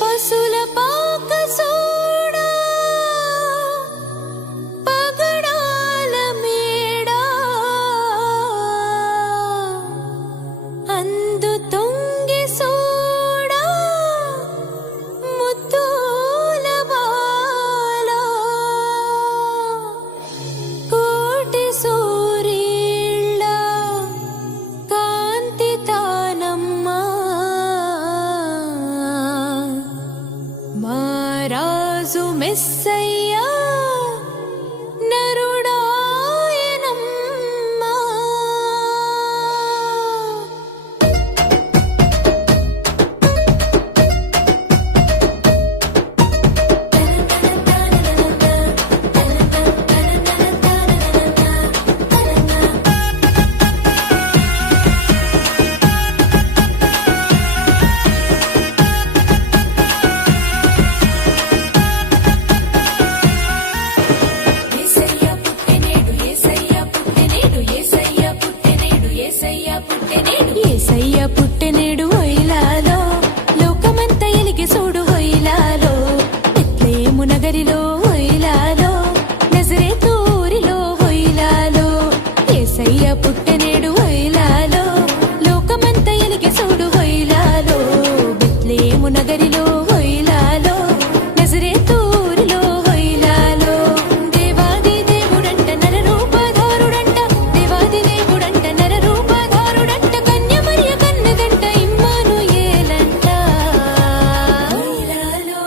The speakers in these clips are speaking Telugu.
పసుల పాక సోడా పగడాల మేడా అందు తొంగి సోడా ముత్తుల బాల కోటి సూర్యుళ్ళ కాంతి తానమ్మా మారాజు మెస్సయ్యా నరుడాయనమ్మా. యేసయ్య పుట్టెనేడు హొయిలాలో లోకమంతా ఎలిగి చూడు హొయిలాలో బెత్లెహేము నగరిలో హొయిలాలో నజరేతు ఊరిలో హొయిలాలో యేసయ్య పుట్టెనేడు హొయిలాలో లోకమంతా ఎలిగి చూడు హొయిలాలో బెత్లెహేము నగరిలో హొయిలాలో నజరేతు ఊరిలో హొయిలాలో దేవాది దేవుడంట నరరూపధారుడంట దేవాది దేవుడంట నరరూపధారుడంట కన్య మరియ కన్నదంట ఇమ్మానుయేలంట హొయిలాలో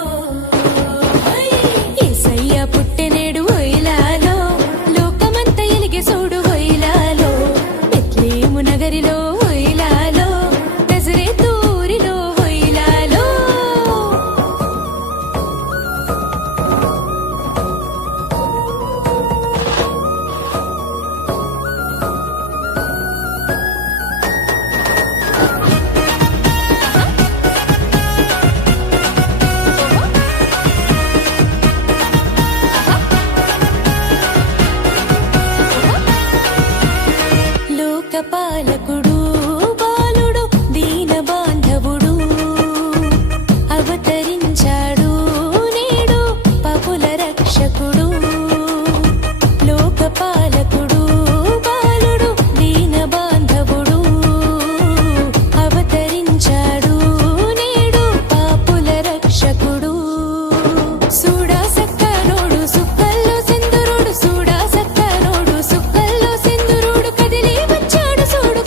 యేసయ్య పుట్టెనేడు హొయిలాలో లోకమంతా ఎలిగే చూడు హొయిలాలో బెత్లెహేము నగరిలో హొయిలాలో నజరేతు ఊరిలో హొయిలాలో. లోకపాలకుడు బాలుడు దీన బాంధవుడు అవతరించాడు నేడు పాపుల రక్షకుడు. లోకపాలకుడు బాలుడు దీన బాంధవుడు అవతరించాడు నేడు పాపుల రక్షకుడు. సూడా సక్కనోడు సుక్కల్లో సింధురుడు సూడా సక్కనోడు సుక్కల్లో సింధురుడు కదిలి వచ్చాడు చూడు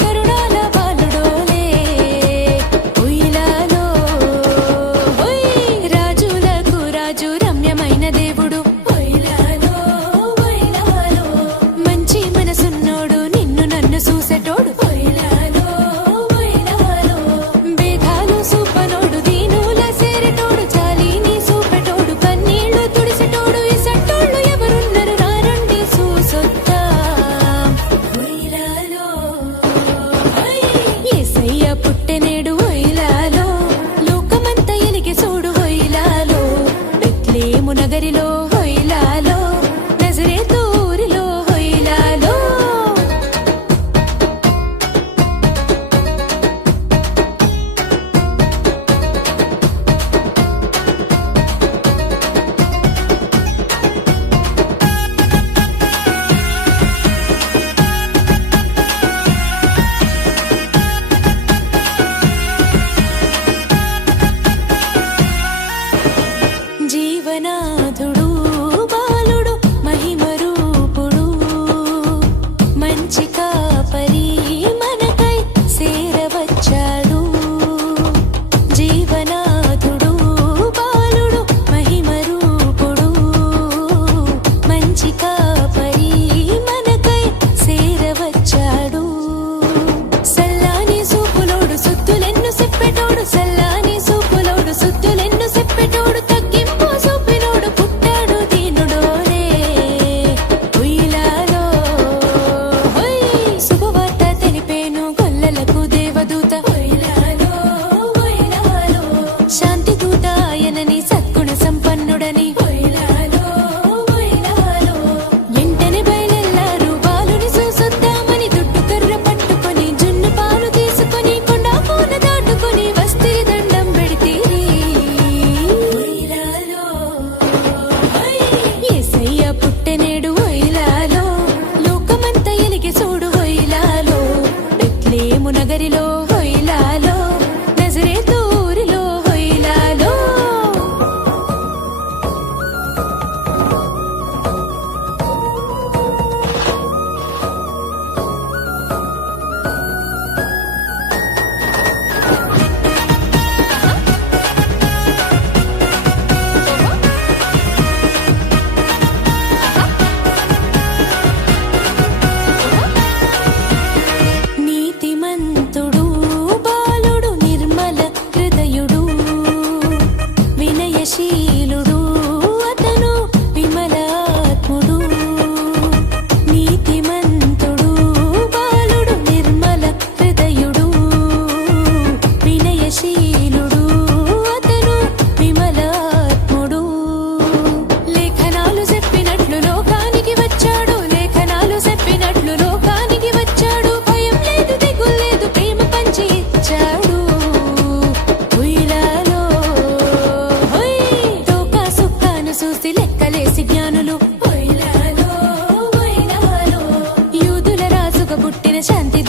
శాంతి